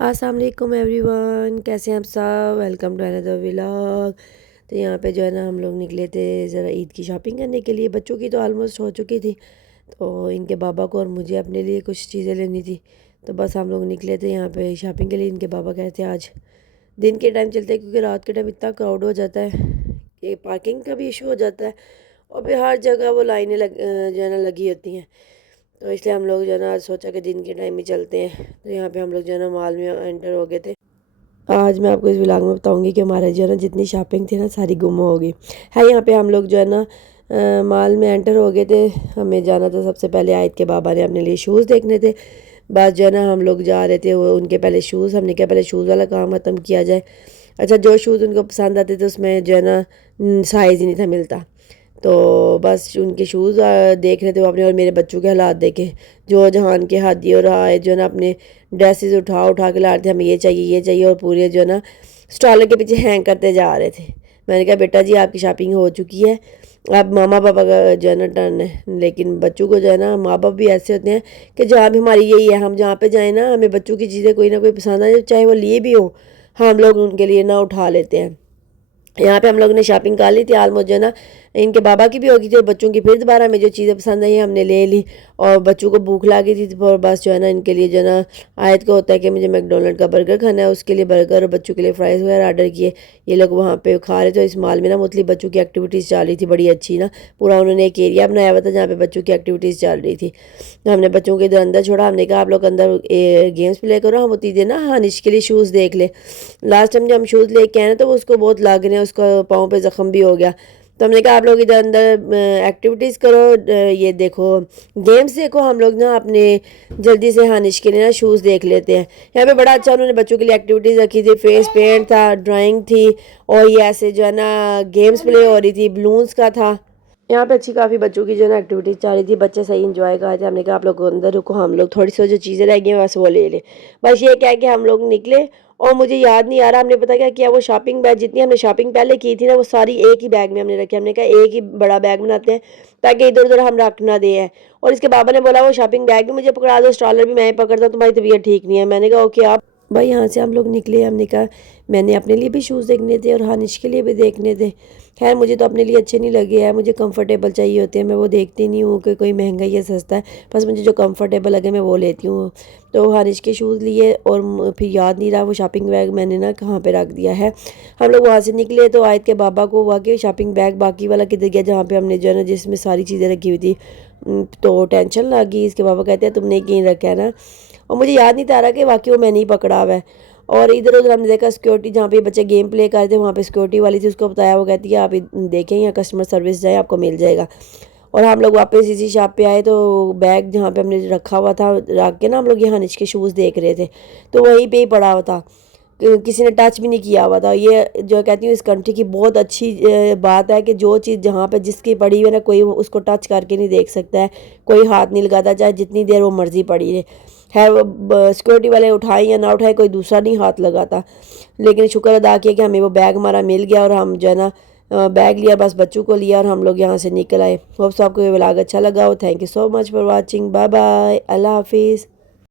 अस्सलाम वालेकुम एवरीवन, कैसे हैं आप सब। Welcome to another vlog. तो यहाँ पे जो है ना हम लोग निकले थे ज़रा ईद की शॉपिंग करने के लिए। बच्चों की तो ऑलमोस्ट हो चुकी थी, तो इनके बाबा को और मुझे अपने लिए कुछ चीज़ें लेनी थी। तो बस हम लोग निकले थे यहाँ पे शॉपिंग के लिए। इनके बाबा कहते हैं आज दिन के टाइम चलते हैं, क्योंकि रात के टाइम इतना क्राउड हो जाता है कि पार्किंग का भी इशू हो जाता है, और फिर हर जगह वो लाइनें जो है ना लगी होती हैं। तो इसलिए हम लोग जो है ना आज सोचा कि दिन के टाइम ही चलते हैं। तो यहाँ पे हम लोग जो है ना मॉल में एंटर हो गए थे। आज मैं आपको इस व्लॉग में बताऊंगी कि हमारे जो है ना जितनी शॉपिंग थी ना सारी गुम हो गई है। यहाँ पे हम लोग जो है ना मॉल में एंटर हो गए थे। हमें जाना था सबसे पहले आयत के बाबा ने अपने लिए शूज़ देखने थे। बस जो है ना हम लोग जा रहे थे, वो उनके पहले शूज़, हमने क्या पहले शूज़ वाला काम ख़त्म किया जाए। अच्छा, जो शूज़ उनको पसंद आते थे उसमें जो है ना साइज़ ही नहीं था मिलता। तो बस उनके शूज़ देख रहे थे वो अपने, और मेरे बच्चों के हालात देखे। जो जहान के हाथी और आए जो है ना अपने ड्रेसेस उठा उठा के ला रहे थे, हमें ये चाहिए, और पूरे जो है ना स्टॉलर के पीछे हैंग करते जा रहे थे। मैंने कहा बेटा जी आपकी शॉपिंग हो चुकी है, अब मामा पापा का जो है ना टर्न है। लेकिन बच्चों को जो है ना माँ बाप भी ऐसे होते हैं कि जहाँ भी हमारी यही है, हम जहाँ पे जाएँ ना हमें बच्चों की चीज़ें कोई ना कोई पसंद आ जाए, चाहे वो लिए भी हो, हम लोग उनके लिए ना उठा लेते हैं। यहाँ पे हम लोगों ने शॉपिंग कर ली थी ऑलमोस्ट, जो है ना इनके बाबा की भी होगी थी और बच्चों की। फिर दोबारा हमें जो चीज़ें पसंद आई हमने ले ली, और बच्चों को भूख लगी थी तो बस जो है ना इनके लिए जो है ना आयत को होता है कि मुझे मैकडोनल्ड का बर्गर खाना है, उसके लिए बर्गर, और बच्चों के लिए फ्राइज़ वगैरह ऑर्डर किए। ये लोग वहाँ पे खा रहे थे। इस मॉल में ना मुख्तलिफ बच्चों की एक्टिविटीज़ चल रही थी, बड़ी अच्छी ना। पूरा उन्होंने एक एरिया बनाया हुआ था जहाँ पे बच्चों की एक्टिविटीज़ चल रही थी। तो हमने बच्चों के इधर अंदर छोड़ा, हमने कहा आप लोग अंदर गेम्स प्ले करो, हम उतनी देर ना हानिश के लिए शूज़ देख ले। लास्ट टाइम जब हम शूज़ लेके आए ना तो वो उसको बहुत लग रहे हैं, उसका पाँव पे ज़ख्म भी हो गया। तो हमने कहा आप लोग इधर अंदर एक्टिविटीज़ करो, ये देखो गेम्स देखो, हम लोग ना अपने जल्दी से हानिश के लिए ना शूज़ देख लेते हैं। यहाँ पे बड़ा अच्छा उन्होंने बच्चों के लिए एक्टिविटीज़ रखी थी, फेस पेंट था, ड्राइंग थी, और ये ऐसे जो है ना गेम्स प्ले हो रही थी, बलून्स का था। यहाँ पे अच्छी काफ़ी बच्चों की जो है ना एक्टिविटीज़ चल रही थी, बच्चे सही इंजॉय कर रहे थे। हमने कहा आप लोग अंदर रुको, हम लोग थोड़ी सी जो चीज़ें रह गई हैं बस वो ले लें। बस ये क्या है कि हम लोग निकले, और मुझे याद नहीं आ रहा हमने पता क्या किया, वो शॉपिंग बैग जितनी हमने शॉपिंग पहले की थी ना वो सारी एक ही बैग में हमने रखी। हमने कहा एक ही बड़ा बैग बनाते हैं ताकि इधर उधर हम रख ना दें। और इसके बाबा ने बोला वो शॉपिंग बैग भी मुझे पकड़ा दो, स्ट्रॉलर भी मैं ही पकड़ता हूँ, तुम्हारी तबीयत ठीक नहीं है। मैंने कहा ओके आप। भाई यहाँ से हम लोग निकले, हमने कहा मैंने अपने लिए भी शूज़ देखने थे और हानिश के लिए भी देखने थे। खैर मुझे तो अपने लिए अच्छे नहीं लगे हैं, मुझे कंफर्टेबल चाहिए होते हैं, मैं वो देखती नहीं हूँ कि कोई महंगा या सस्ता है, बस मुझे जो कंफर्टेबल लगे मैं वो लेती हूँ। तो हानिश के शूज़ लिए, और फिर याद नहीं रहा वो शॉपिंग बैग मैंने ना कहाँ पे रख दिया है। हम लोग वहाँ से निकले तो आयत के बाबा को हुआ कि शॉपिंग बैग बाकी वाला किधर गया, जहाँ पे हमने जो है ना जिसमें सारी चीज़ें रखी हुई थी। तो टेंशन लगी। इसके बाबा कहते हैं तुमने कहीं रखा है ना, और मुझे याद नहीं था रहा कि वाकई वो मैंने ही पकड़ा हुआ है। और इधर उधर हमने देखा सिक्योरिटी, जहाँ पे बच्चे गेम प्ले कर रहे थे वहाँ पे सिक्योरिटी वाली थी, उसको बताया, वो कहती है आप देखें यहाँ कस्टमर सर्विस जाए आपको मिल जाएगा। और हम लोग वापस इसी शॉप पे आए तो बैग जहाँ पे हमने रखा हुआ था रख के ना हम लोग यहाँ निच के शूज़ देख रहे थे, तो वहीं पे ही पड़ा हुआ था, किसी ने टच भी नहीं किया हुआ था। ये जो कहती हूँ इस कंट्री की बहुत अच्छी बात है कि जो चीज़ जहाँ पे जिसकी पड़ी हुई है ना कोई उसको टच करके नहीं देख सकता है, कोई हाथ नहीं लगाता, चाहे जितनी देर वो मर्जी पड़ी रहे है। वो सिक्योरिटी वाले उठाए या ना उठाए कोई दूसरा नहीं हाथ लगाता। लेकिन शुक्र अदा किया कि हमें वो बैग हमारा मिल गया, और हम जो है ना बैग लिया, बस बच्चों को लिया, और हम लोग यहाँ से निकल आए। होप सो आपको ये व्लॉग अच्छा लगा हो। Thank you so much for watching. Bye bye, अल्लाह हाफिज़।